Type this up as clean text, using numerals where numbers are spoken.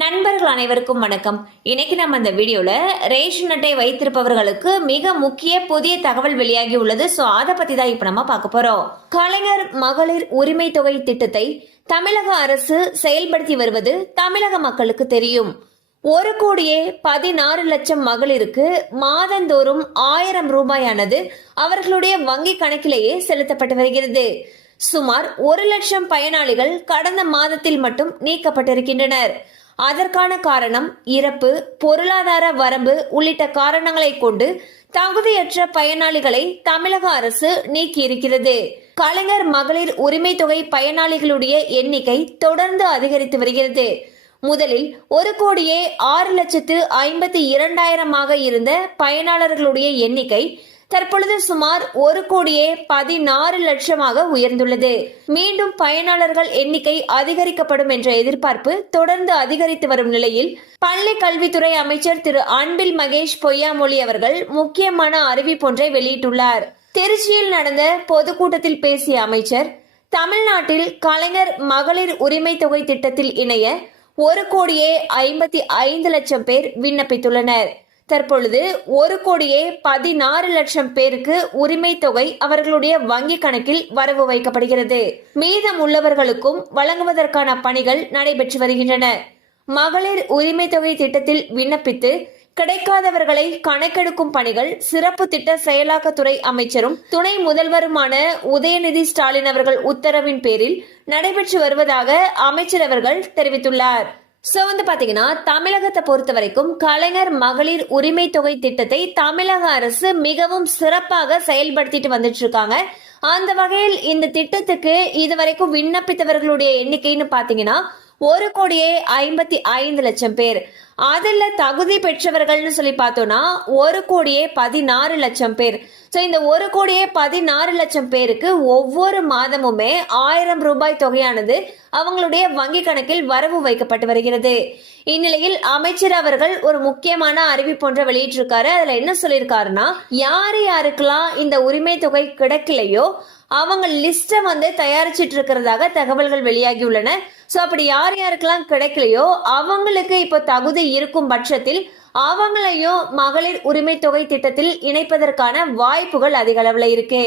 நண்பர்கள் அனைவருக்கும் வணக்கம். இன்னைக்கு நம்ம இந்த வீடியோல ரேஷன் அட்டை வைத்திருப்பவர்களுக்கு மிக முக்கிய புதிய தகவல் வெளியாகி உள்ளது. சோ அதை பத்தி தான் இப்ப நம்ம பார்க்க போறோம். கலைஞர் மகளிர் உரிமை தொகை திட்டத்தை தமிழக அரசு செயல்படுத்தி வருவது தமிழக மக்களுக்கு தெரியும். 1,16,00,000 மகளிருக்கு மாதந்தோறும் 1000 ரூபாயானது அவர்களுடைய வங்கி கணக்கிலேயே செலுத்தப்பட்டு வருகிறது. சுமார் 1,00,000 பயனாளிகள் கடந்த மாதத்தில் மட்டும் நீக்கப்பட்டிருக்கின்றனர். அதற்கான காரணம் இறப்பு, பொருளாதார வரம்பு உள்ளிட்ட காரணங்களை கொண்டு தகுதியற்ற பயனாளிகளை தமிழக அரசு நீக்கியிருக்கிறது. கலைஞர் மகளிர் உரிமை தொகை பயனாளிகளுடைய எண்ணிக்கை தொடர்ந்து அதிகரித்து வருகிறது. முதலில் 1,06,52,000 இருந்த பயனாளர்களுடைய எண்ணிக்கை தற்பொழுது சுமார் 1,16,00,000 உயர்ந்துள்ளது. மீண்டும் பயனாளர்கள் எண்ணிக்கை அதிகரிக்கப்படும் என்ற எதிர்பார்ப்பு தொடர்ந்து அதிகரித்து வரும் நிலையில் பள்ளி கல்வித்துறை அமைச்சர் திரு அன்பில் மகேஷ் பொய்யாமொழி அவர்கள் முக்கியமான அறிவிப்பொன்றை வெளியிட்டுள்ளார். திருச்சியில் நடந்த பொதுக்கூட்டத்தில் பேசிய அமைச்சர், தமிழ்நாட்டில் கலைஞர் மகளிர் உரிமை தொகை திட்டத்தில் இணைய 1,55,00,000 பேர் விண்ணப்பித்துள்ளனர். தற்பொழுது 1,16,00,000 பேருக்கு உரிமை தொகை அவர்களுடைய வங்கி கணக்கில் வரவு வைக்கப்படுகிறது. மீதம் உள்ளவர்களுக்கும் வழங்குவதற்கான பணிகள் நடைபெற்று வருகின்றன. மகளிர் உரிமை தொகை திட்டத்தில் விண்ணப்பித்து கிடைக்காதவர்களை கணக்கெடுக்கும் பணிகள் சிறப்பு திட்ட செயலாக்கத்துறை அமைச்சரும் துணை முதல்வருமான உதயநிதி ஸ்டாலின் அவர்கள் உத்தரவின் பேரில் நடைபெற்று வருவதாக அமைச்சர் அவர்கள் தெரிவித்துள்ளார். பாத்தீங்கன்னா தமிழகத்தை பொறுத்த வரைக்கும் கலைஞர் மகளிர் உரிமை தொகை திட்டத்தை தமிழக அரசு மிகவும் சிறப்பாக செயல்படுத்திட்டு வந்துட்டு இருக்காங்க. அந்த வகையில் இந்த திட்டத்துக்கு இதுவரைக்கும் விண்ணப்பித்தவர்களுடைய எண்ணிக்கைன்னு பாத்தீங்கன்னா 1,55,00,000 பேர். அதுல தகுதி பெற்றவர்கள்னு சொல்லி பார்த்தோம்னா 1,16,00,000 பேர். இந்த 1,16,00,000 பேருக்கு ஒவ்வொரு மாதமுமே 1000 ரூபாய் தொகையானது அவங்களுடைய வங்கி கணக்கில் வரவு வைக்கப்பட்டு வருகிறது. இந்நிலையில் அமைச்சர் அவர்கள் ஒரு முக்கியமான அறிவிப்பொன்றை வெளியிட்டிருக்காரு. அதுல என்ன சொல்லியிருக்காருன்னா, யாருக்கெல்லாம் இந்த உரிமை தொகை கிடைக்கலையோ அவங்க லிஸ்ட தயாரிச்சிட்டு இருக்கிறதாக தகவல்கள் வெளியாகி உள்ளன. சோ அப்படி யாருக்கெல்லாம் கிடைக்கலையோ அவங்களுக்கு இப்போ தகுதி இருக்கும் பட்சத்தில் அவங்களையும் மகளிர் உரிமை தொகை திட்டத்தில் இணைப்பதற்கான வாய்ப்புகள் அதிக அளவுல இருக்கு.